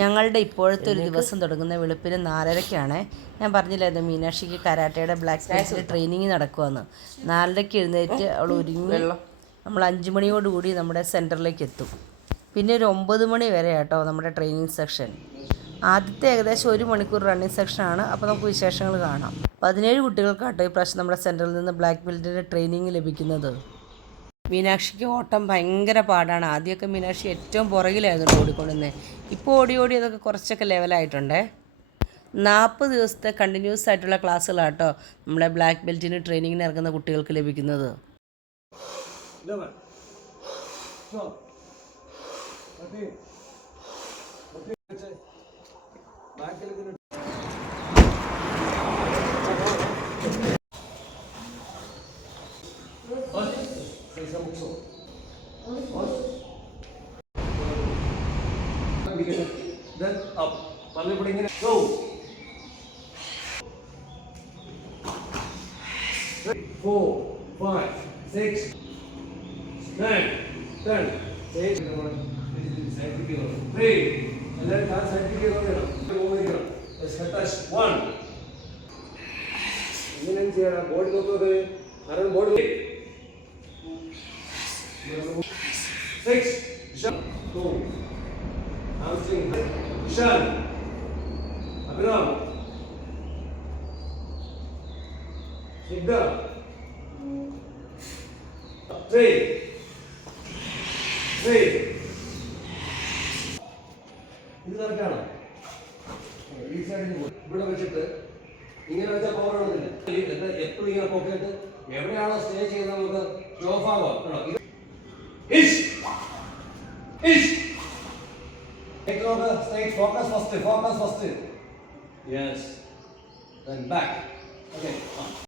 ഞങ്ങളുടെ ഇപ്പോഴത്തെ ഒരു ദിവസം തുടങ്ങുന്ന വെളുപ്പിന് 4:30-ക്കാണ്. ഞാൻ പറഞ്ഞില്ലായിരുന്നു മീനാക്ഷിക്ക് കരാട്ടയുടെ ബ്ലാക്ക് ബെൽറ്റിൽ ട്രെയിനിങ് നടക്കുമെന്ന്. 4:30-ക്ക് എഴുന്നേറ്റ് അവൾ ഒരുങ്ങി നമ്മൾ 5 മണിയോടുകൂടി നമ്മുടെ സെൻറ്ററിലേക്ക് എത്തും. പിന്നെ ഒരു 9 മണി വരെ കേട്ടോ നമ്മുടെ ട്രെയിനിങ് സെക്ഷൻ. ആദ്യത്തെ ഏകദേശം 1 മണിക്കൂർ റണ്ണിങ് സെക്ഷനാണ്. അപ്പോൾ നമുക്ക് വിശേഷങ്ങൾ കാണാം. 17 കുട്ടികൾക്കാട്ടോ ഈ പ്രാവശ്യം നമ്മുടെ സെൻറ്ററിൽ നിന്ന് ബ്ലാക്ക് ബെൽറ്റിൻ്റെ ട്രെയിനിങ് ലഭിക്കുന്നത്. മീനാക്ഷിക്ക് ഓട്ടം ഭയങ്കര പാടാണ്. ആദ്യമൊക്കെ മീനാക്ഷി ഏറ്റവും പുറകിലായിരുന്നു ഓടിക്കൊണ്ടിരുന്നത്. ഇപ്പോൾ ഓടി അതൊക്കെ കുറച്ചൊക്കെ ലെവലായിട്ടുണ്ടേ. 40 ദിവസത്തെ കണ്ടിന്യൂസ് ആയിട്ടുള്ള ക്ലാസ്സുകളാട്ടോ നമ്മളെ ബ്ലാക്ക് ബെൽറ്റിന് ട്രെയിനിങ്ങിന് ഇറങ്ങുന്ന കുട്ടികൾക്ക് ലഭിക്കുന്നത്. Then up. Palle padingine. Go. 3, 4, 5, 6, 9, 10. 8. 3. And then dance side ke ho gaya. Over here. Let's touch 1. Ingane cheyara board nokode. Aran board. 6. Jump. Go. Bouncing. Vishal. Abhiram. Sigda. 3. ഇത് കറക്റ്റാണോ? ഈ സൈഡിൽ ഇവിടെ വെച്ചിട്ട് ഇങ്ങനെ വെച്ചാൽ പവർ ആണെന്നില്ല. എപ്പോഴും ഇങ്ങനെ പോക്കിയിട്ട് എവിടെയാണോ സ്റ്റേ ചെയ്യുന്നത് നമുക്ക് ഓഫ് ആവാം കേട്ടോ. Straight focus first. Yes. Then back. Okay.